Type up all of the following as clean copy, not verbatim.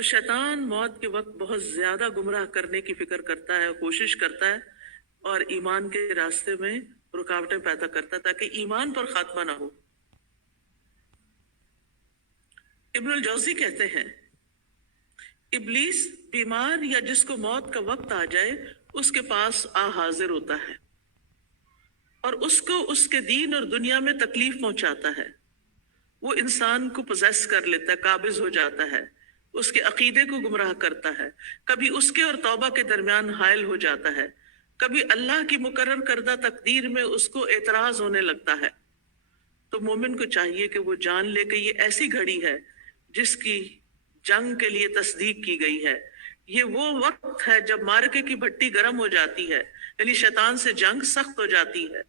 تو شیطان موت کے وقت بہت زیادہ گمراہ کرنے کی فکر کرتا ہے، کوشش کرتا ہے، اور ایمان کے راستے میں رکاوٹیں پیدا کرتا ہے تاکہ ایمان پر خاتمہ نہ ہو۔ ابن الجوزی کہتے ہیں ابلیس بیمار یا جس کو موت کا وقت آ جائے اس کے پاس حاضر ہوتا ہے اور اس کو اس کے دین اور دنیا میں تکلیف پہنچاتا ہے۔ وہ انسان کو پوزیس کر لیتا ہے، قابض ہو جاتا ہے، اس کے عقیدے کو گمراہ کرتا ہے، کبھی اس کے اور توبہ کے درمیان حائل ہو جاتا ہے، کبھی اللہ کی مقرر کردہ تقدیر میں اس کو اعتراض ہونے لگتا ہے۔ تو مومن کو چاہیے کہ وہ جان لے کہ یہ ایسی گھڑی ہے جس کی جنگ کے لیے تصدیق کی گئی ہے۔ یہ وہ وقت ہے جب مارکے کی بھٹی گرم ہو جاتی ہے، یعنی شیطان سے جنگ سخت ہو جاتی ہے۔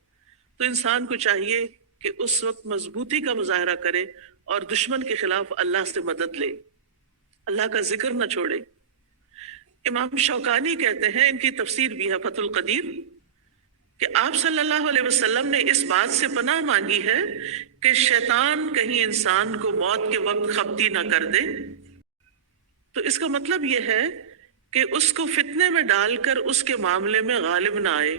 تو انسان کو چاہیے کہ اس وقت مضبوطی کا مظاہرہ کرے اور دشمن کے خلاف اللہ سے مدد لے، اللہ کا ذکر نہ چھوڑے۔ امام شوکانی کہتے ہیں، ان کی تفسیر بھی ہے فتح القدیر، کہ آپ صلی اللہ علیہ وسلم نے اس بات سے پناہ مانگی ہے کہ شیطان کہیں انسان کو موت کے وقت خپتی نہ کر دے۔ تو اس کا مطلب یہ ہے کہ اس کو فتنے میں ڈال کر اس کے معاملے میں غالب نہ آئے،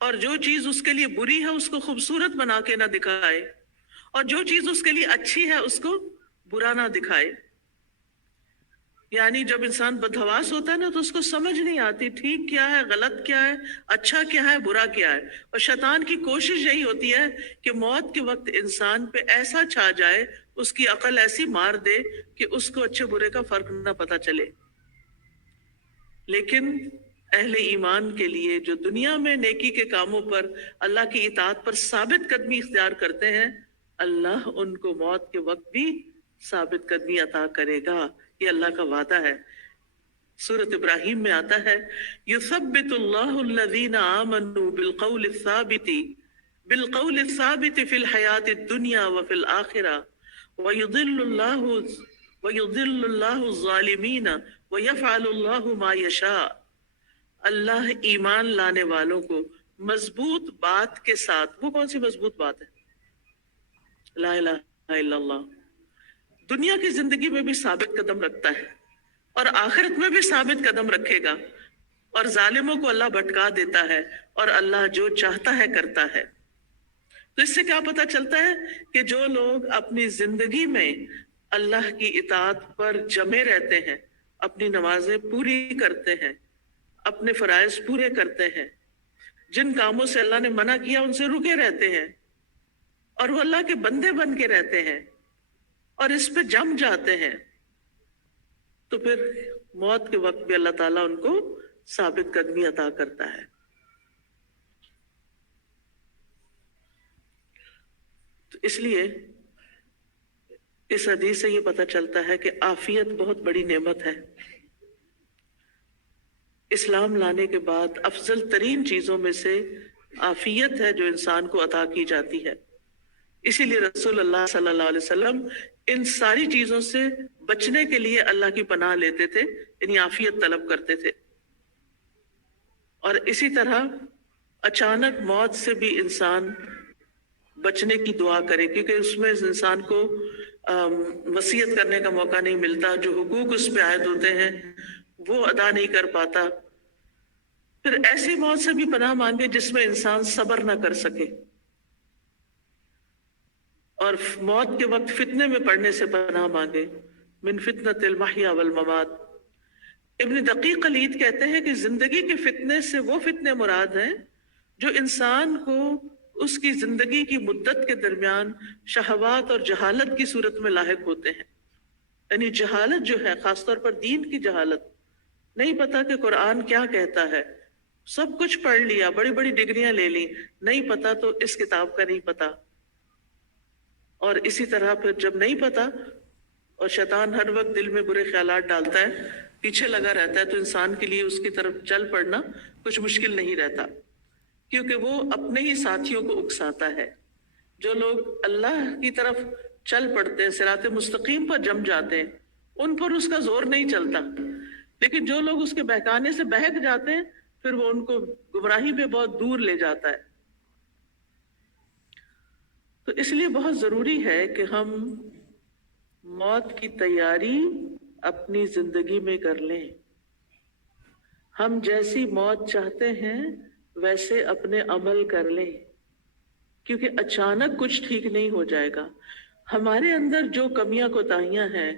اور جو چیز اس کے لیے بری ہے اس کو خوبصورت بنا کے نہ دکھائے، اور جو چیز اس کے لیے اچھی ہے اس کو برا نہ دکھائے۔ یعنی جب انسان بدحواس ہوتا ہے نا تو اس کو سمجھ نہیں آتی ٹھیک کیا ہے، غلط کیا ہے، اچھا کیا ہے، برا کیا ہے۔ اور شیطان کی کوشش یہی ہوتی ہے کہ موت کے وقت انسان پہ ایسا چھا جائے، اس کی عقل ایسی مار دے کہ اس کو اچھے برے کا فرق نہ پتہ چلے۔ لیکن اہل ایمان کے لیے جو دنیا میں نیکی کے کاموں پر، اللہ کی اطاعت پر ثابت قدمی اختیار کرتے ہیں، اللہ ان کو موت کے وقت بھی ثابت قدمی عطا کرے گا۔ یہ اللہ کا وعدہ ہے۔ سورۃ ابراہیم میں آتا ہے یثبت اللہ الذین آمنوا بالقول الثابت فی الحیاۃ الدنیا وفی الآخرہ ویضل اللہ الظالمین ویفعل اللہ ما یشاء۔ اللہ ایمان لانے والوں کو مضبوط بات کے ساتھ، وہ کون سی مضبوط بات ہے؟ لا الہ الا اللہ، دنیا کی زندگی میں بھی ثابت قدم رکھتا ہے اور آخرت میں بھی ثابت قدم رکھے گا، اور ظالموں کو اللہ بھٹکا دیتا ہے، اور اللہ جو چاہتا ہے کرتا ہے۔ تو اس سے کیا پتہ چلتا ہے کہ جو لوگ اپنی زندگی میں اللہ کی اطاعت پر جمے رہتے ہیں، اپنی نمازیں پوری کرتے ہیں، اپنے فرائض پورے کرتے ہیں، جن کاموں سے اللہ نے منع کیا ان سے رکے رہتے ہیں، اور وہ اللہ کے بندے بن کے رہتے ہیں اور اس پہ جم جاتے ہیں، تو پھر موت کے وقت بھی اللہ تعالیٰ ان کو ثابت قدمی عطا کرتا ہے۔ تو اس لیے اس حدیث سے یہ پتہ چلتا ہے کہ عافیت بہت بڑی نعمت ہے۔ اسلام لانے کے بعد افضل ترین چیزوں میں سے عافیت ہے جو انسان کو عطا کی جاتی ہے۔ اسی لیے رسول اللہ صلی اللہ علیہ وسلم ان ساری چیزوں سے بچنے کے لیے اللہ کی پناہ لیتے تھے، یعنی عافیت طلب کرتے تھے۔ اور اسی طرح اچانک موت سے بھی انسان بچنے کی دعا کرے، کیونکہ اس میں انسان کو وصیت کرنے کا موقع نہیں ملتا، جو حقوق اس پہ عائد ہوتے ہیں وہ ادا نہیں کر پاتا۔ پھر ایسی موت سے بھی پناہ مانگے جس میں انسان صبر نہ کر سکے، اور موت کے وقت فتنے میں پڑنے سے پناہ مانگے، من فتنۃ المحیا والممات۔ ابن دقیق العید کہتے ہیں کہ زندگی کے فتنے سے وہ فتنے مراد ہیں جو انسان کو اس کی زندگی کی مدت کے درمیان شہوات اور جہالت کی صورت میں لاحق ہوتے ہیں۔ یعنی جہالت جو ہے، خاص طور پر دین کی جہالت، نہیں پتا کہ قرآن کیا کہتا ہے، سب کچھ پڑھ لیا، بڑی بڑی ڈگریاں لے لی، نہیں پتا تو اس کتاب کا نہیں پتا۔ اور اسی طرح پھر جب نہیں پتا اور شیطان ہر وقت دل میں برے خیالات ڈالتا ہے، پیچھے لگا رہتا ہے، تو انسان کے لیے اس کی طرف چل پڑنا کچھ مشکل نہیں رہتا، کیونکہ وہ اپنے ہی ساتھیوں کو اکساتا ہے۔ جو لوگ اللہ کی طرف چل پڑتے ہیں، صراط مستقیم پر جم جاتے ہیں، ان پر اس کا زور نہیں چلتا، لیکن جو لوگ اس کے بہکانے سے بہک جاتے ہیں پھر وہ ان کو گمراہی پہ بہت دور لے جاتا ہے۔ تو اس لیے بہت ضروری ہے کہ ہم موت کی تیاری اپنی زندگی میں کر لیں. ہم جیسی موت چاہتے ہیں ویسے اپنے عمل کر لیں، کیونکہ اچانک کچھ ٹھیک نہیں ہو جائے گا. ہمارے اندر جو کمیاں کوتاہیاں ہیں،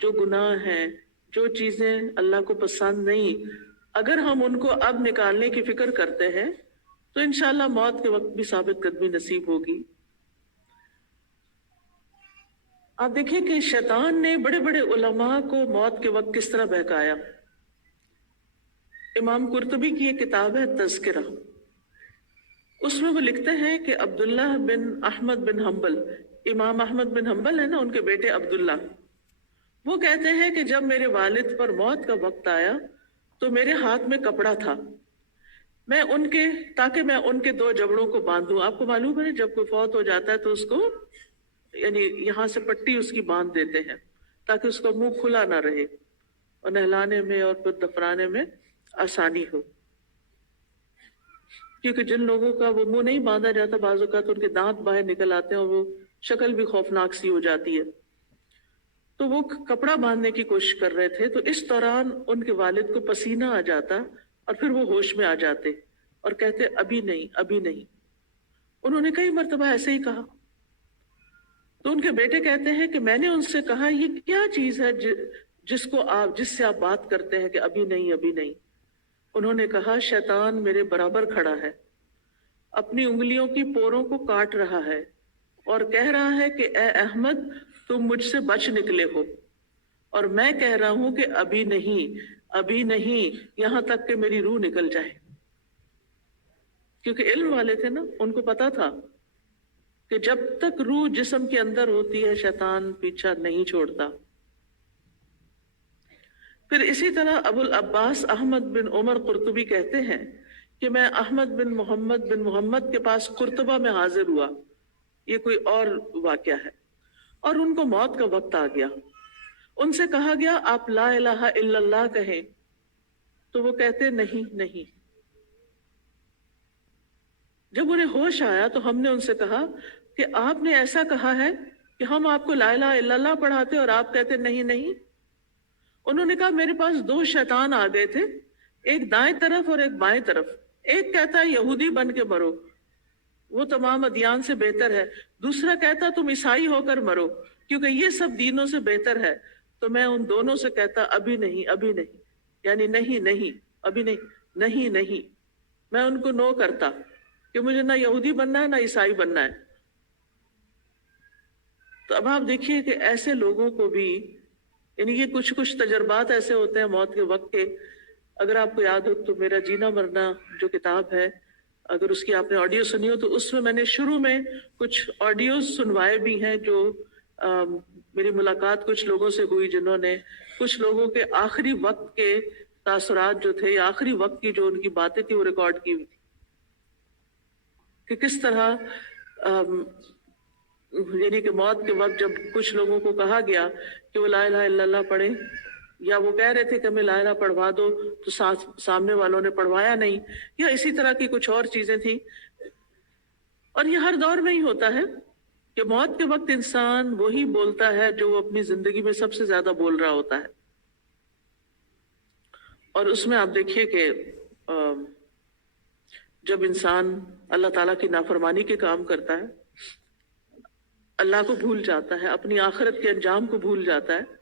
جو گناہ ہیں، جو چیزیں اللہ کو پسند نہیں، اگر ہم ان کو اب نکالنے کی فکر کرتے ہیں تو انشاءاللہ موت کے وقت بھی ثابت قدمی نصیب ہوگی. آپ دیکھیں کہ شیطان نے بڑے بڑے علماء کو موت کے وقت کس طرح بہکایا. امام قرطبی کی ایک کتاب ہے تذکرہ، اس میں وہ لکھتے ہیں کہ عبداللہ بن احمد بن حنبل، امام احمد بن حنبل ہے نا، ان کے بیٹے عبداللہ، وہ کہتے ہیں کہ جب میرے والد پر موت کا وقت آیا تو میرے ہاتھ میں کپڑا تھا، میں تاکہ میں ان کے 2 جبڑوں کو باندھوں. آپ کو معلوم ہے جب کوئی فوت ہو جاتا ہے تو اس کو یعنی یہاں سے پٹی اس کی باندھ دیتے ہیں تاکہ اس کا منہ کھلا نہ رہے اور نہلانے میں اور پھر دفنانے میں آسانی ہو. کیونکہ جن لوگوں کا وہ منہ نہیں باندھا جاتا بعض اوقات ان کے دانت باہر نکل آتے ہیں اور وہ شکل بھی خوفناک سی ہو جاتی ہے. تو وہ کپڑا باندھنے کی کوشش کر رہے تھے، تو اس دوران ان کے والد کو پسینہ آ جاتا اور پھر وہ ہوش میں آ جاتے اور کہتے ابھی نہیں ابھی نہیں. انہوں نے کئی مرتبہ ایسے ہی کہا. تو ان کے بیٹے کہتے ہیں کہ میں نے ان سے کہا یہ کیا چیز ہے جس سے آپ بات کرتے ہیں کہ ابھی نہیں ابھی نہیں. انہوں نے کہا شیطان میرے برابر کھڑا ہے، اپنی انگلیوں کی پوروں کو کاٹ رہا ہے اور کہہ رہا ہے کہ اے احمد تم مجھ سے بچ نکلے ہو، اور میں کہہ رہا ہوں کہ ابھی نہیں یہاں تک کہ میری روح نکل جائے. کیونکہ علم والے تھے نا، ان کو پتا تھا کہ جب تک روح جسم کے اندر ہوتی ہے شیطان پیچھا نہیں چھوڑتا. پھر اسی طرح ابو العباس احمد بن عمر قرطبی کہتے ہیں کہ میں احمد بن محمد کے پاس قرطبہ میں حاضر ہوا، یہ کوئی اور واقعہ ہے، اور ان کو موت کا وقت آ گیا. ان سے کہا گیا آپ لا الہ الا اللہ کہیں، تو وہ کہتے نہیں. جب انہیں ہوش آیا تو ہم نے ان سے کہا کہ آپ نے ایسا کہا ہے کہ ہم آپ کو لا الہ الا اللہ پڑھاتے اور آپ کہتے نہیں. انہوں نے کہا میرے پاس 2 شیطان آ گئے تھے، ایک دائیں طرف اور ایک بائیں طرف. ایک کہتا ہے یہودی بن کے مرو، وہ تمام ادیان سے بہتر ہے. دوسرا کہتا تم عیسائی ہو کر مرو کیونکہ یہ سب دینوں سے بہتر ہے. تو میں ان دونوں سے کہتا ابھی نہیں، یعنی نہیں ابھی نہیں. میں ان کو نو کرتا کہ مجھے نہ یہودی بننا ہے نہ عیسائی بننا ہے. تو اب آپ دیکھیے کہ ایسے لوگوں کو بھی یعنی یہ کچھ تجربات ایسے ہوتے ہیں موت کے وقت کے. اگر آپ کو یاد ہو تو میرا جینا مرنا جو کتاب ہے، اگر اس کی آپ نے آڈیو سنی ہو تو اس میں نے شروع میں کچھ آڈیوز سنوائے بھی ہیں جو میری ملاقات کچھ لوگوں سے ہوئی جنہوں نے کچھ لوگوں کے آخری وقت کے تاثرات جو تھے یا آخری وقت کی جو ان کی باتیں تھی وہ ریکارڈ کی ہوئی تھی کہ کس طرح یعنی کہ موت کے وقت جب کچھ لوگوں کو کہا گیا کہ وہ لا الہ الا اللہ پڑھیں، یا وہ کہہ رہے تھے کہ ہمیں لا الہ پڑھوا دو تو سامنے والوں نے پڑھوایا نہیں، یا اسی طرح کی کچھ اور چیزیں تھیں. اور یہ ہر دور میں ہی ہوتا ہے کہ موت کے وقت انسان وہی بولتا ہے جو وہ اپنی زندگی میں سب سے زیادہ بول رہا ہوتا ہے. اور اس میں آپ دیکھیے کہ جب انسان اللہ تعالیٰ کی نافرمانی کے کام کرتا ہے، اللہ کو بھول جاتا ہے، اپنی آخرت کے انجام کو بھول جاتا ہے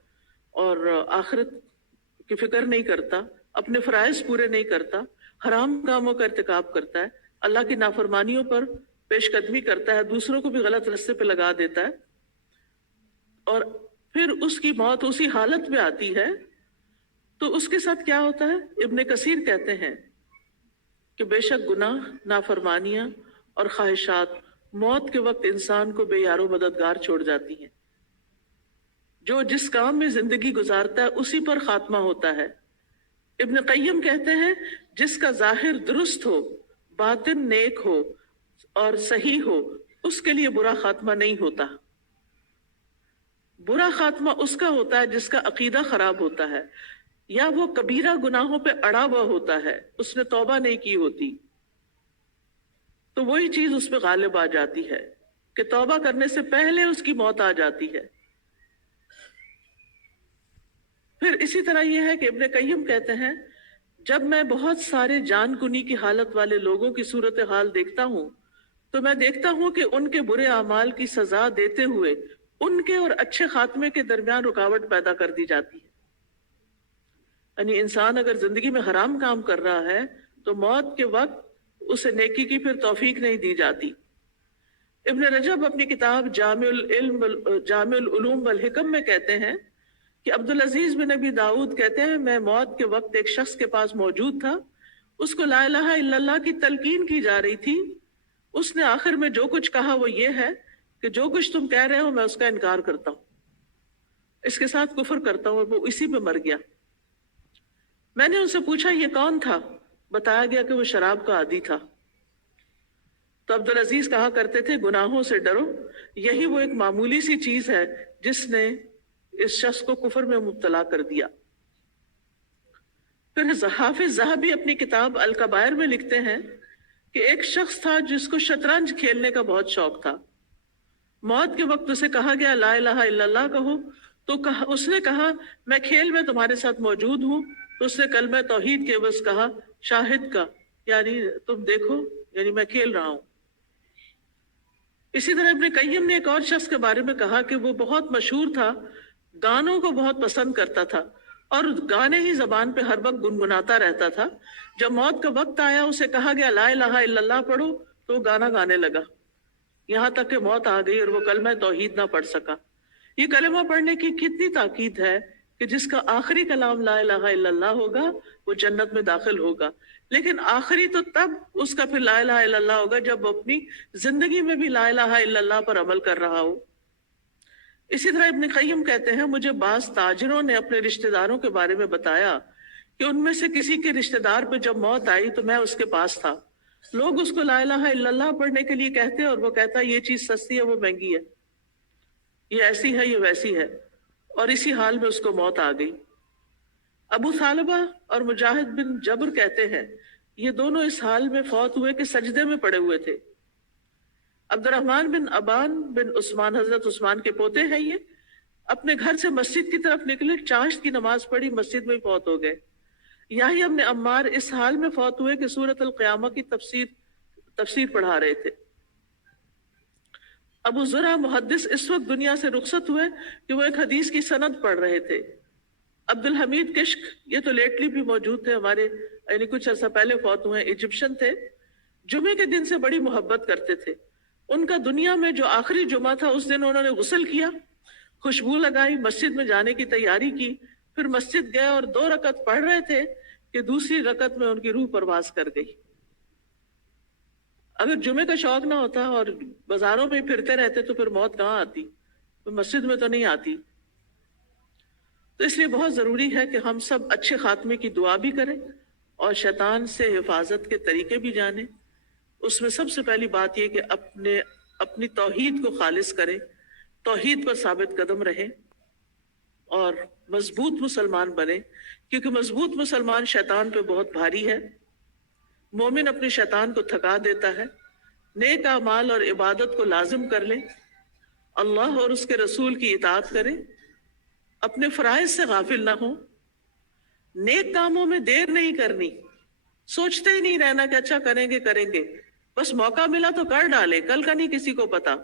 اور آخرت کی فکر نہیں کرتا، اپنے فرائض پورے نہیں کرتا، حرام کاموں کا ارتکاب کرتا ہے، اللہ کی نافرمانیوں پر پیش قدمی کرتا ہے، دوسروں کو بھی غلط رستے پہ لگا دیتا ہے، اور پھر اس کی موت اسی حالت میں آتی ہے، تو اس کے ساتھ کیا ہوتا ہے؟ ابن کثیر کہتے ہیں کہ بے شک گناہ، نافرمانیاں اور خواہشات موت کے وقت انسان کو بے یار و مددگار چھوڑ جاتی ہیں. جو جس کام میں زندگی گزارتا ہے اسی پر خاتمہ ہوتا ہے. ابن قیم کہتے ہیں جس کا ظاہر درست ہو، باطن نیک ہو اور صحیح ہو، اس کے لیے برا خاتمہ نہیں ہوتا. برا خاتمہ اس کا ہوتا ہے جس کا عقیدہ خراب ہوتا ہے یا وہ کبیرہ گناہوں پہ اڑا ہوا ہوتا ہے، اس نے توبہ نہیں کی ہوتی، تو وہی چیز اس پہ غالب آ جاتی ہے کہ توبہ کرنے سے پہلے اس کی موت آ جاتی ہے. پھر پھر اسی طرح یہ ہے کہ ابن قیم کہتے ہیں جب میں بہت سارے جان کنی کی حالت والے لوگوں کی صورتحال دیکھتا ہوں تو میں دیکھتا ہوں کہ ان کے برے اعمال کی سزا دیتے ہوئے ان کے اور اچھے خاتمے کے درمیان رکاوٹ پیدا کر دی جاتی ہے. یعنی انسان اگر زندگی میں حرام کام کر رہا ہے تو موت کے وقت اسے نیکی کی پھر توفیق نہیں دی جاتی. ابن رجب اپنی کتاب جامع العلوم والحکم میں کہتے ہیں کہ عبدالعزیز بن ابی داؤد کہتے ہیں میں موت کے وقت ایک شخص کے پاس موجود تھا، اس کو لا الہ الا اللہ کی تلقین کی جا رہی تھی. اس نے آخر میں جو کچھ کہا وہ یہ ہے کہ جو کچھ تم کہہ رہے ہو میں اس کا انکار کرتا ہوں، اس کے ساتھ کفر کرتا ہوں، اور وہ اسی پہ مر گیا. میں نے ان سے پوچھا یہ کون تھا؟ بتایا گیا کہ وہ شراب کا عادی تھا. تو عبدالعزیز کہا کرتے تھے گناہوں سے ڈرو، یہی وہ ایک معمولی سی چیز ہے جس نے اس شخص کو کفر میں مبتلا کر دیا. پھر حافظ ذہبی اپنی کتاب الکبائر میں لکھتے ہیں کہ ایک شخص تھا جس کو شطرنج کھیلنے کا بہت شوق تھا. موت کے وقت اسے کہا گیا لا الہ الا اللہ کہو، تو اس نے کہا میں کھیل میں تمہارے ساتھ موجود ہوں. تو اس نے کلمہ توحید کے عوض کہا شاہد کا، یعنی تم دیکھو، یعنی میں کھیل رہا ہوں. اسی طرح ابن قیم نے ایک اور شخص کے بارے میں کہا کہ وہ بہت مشہور تھا، گانوں کو بہت پسند کرتا تھا اور گانے ہی زبان پہ ہر وقت گنگناتا رہتا تھا. جب موت کا وقت آیا اسے کہا گیا لا الہ الا اللہ پڑھو تو وہ گانا گانے لگا، یہاں تک کہ موت آ گئی اور وہ کلمہ توحید نہ پڑھ سکا. یہ کلمہ پڑھنے کی کتنی تاکید ہے کہ جس کا آخری کلام لا الہ الا اللہ ہوگا وہ جنت میں داخل ہوگا. لیکن آخری تو تب اس کا پھر لا الہ الا اللہ ہوگا جب وہ اپنی زندگی میں بھی لا الہ الا اللہ پر عمل کر رہا ہو. اسی طرح ابن قیم کہتے ہیں مجھے بعض تاجروں نے اپنے رشتہ داروں کے بارے میں بتایا کہ ان میں سے کسی کے رشتہ دار پہ جب موت آئی تو میں اس کے پاس تھا. لوگ اس کو لا الہ الا اللہ پڑھنے کے لیے کہتے اور وہ کہتا یہ چیز سستی ہے وہ مہنگی ہے، یہ ایسی ہے یہ ویسی ہے، اور اسی حال میں اس کو موت آ گئی. ابو ثعلبہ اور مجاہد بن جبر کہتے ہیں یہ دونوں اس حال میں فوت ہوئے کہ سجدے میں پڑے ہوئے تھے. عبد الرحمن بن ابان بن عثمان، حضرت عثمان کے پوتے ہیں، یہ اپنے گھر سے مسجد کی طرف نکلے، چاشت کی نماز پڑھی، مسجد میں فوت ہو گئے. یہی ابن عمار اس حال میں فوت ہوئے کہ سورۃ القیامہ کی تفسیر پڑھا رہے تھے. ابو زرع محدث اس وقت دنیا سے رخصت ہوئے کہ وہ ایک حدیث کی سند پڑھ رہے تھے. عبد الحمید کشک یہ تو لیٹلی بھی موجود تھے ہمارے، یعنی کچھ عرصہ پہلے فوت ہوئے، ایجپشن تھے، جمعے کے دن سے بڑی محبت کرتے تھے. ان کا دنیا میں جو آخری جمعہ تھا اس دن انہوں نے غسل کیا، خوشبو لگائی، مسجد میں جانے کی تیاری کی، پھر مسجد گئے اور 2 رکعت پڑھ رہے تھے کہ دوسری رکعت میں ان کی روح پرواز کر گئی. اگر جمعے کا شوق نہ ہوتا اور بازاروں میں پھرتے رہتے تو پھر موت کہاں آتی، مسجد میں تو نہیں آتی. تو اس لیے بہت ضروری ہے کہ ہم سب اچھے خاتمے کی دعا بھی کریں اور شیطان سے حفاظت کے طریقے بھی جانیں. اس میں سب سے پہلی بات یہ کہ اپنی توحید کو خالص کریں، توحید پر ثابت قدم رہیں اور مضبوط مسلمان بنیں، کیونکہ مضبوط مسلمان شیطان پہ بہت بھاری ہے. مومن اپنے شیطان کو تھکا دیتا ہے. نیک اعمال اور عبادت کو لازم کر لیں، اللہ اور اس کے رسول کی اطاعت کریں، اپنے فرائض سے غافل نہ ہوں، نیک کاموں میں دیر نہیں کرنی، سوچتے ہی نہیں رہنا کہ اچھا کریں گے، بس موقع ملا تو کر ڈالے، کل کا نہیں کسی کو پتا.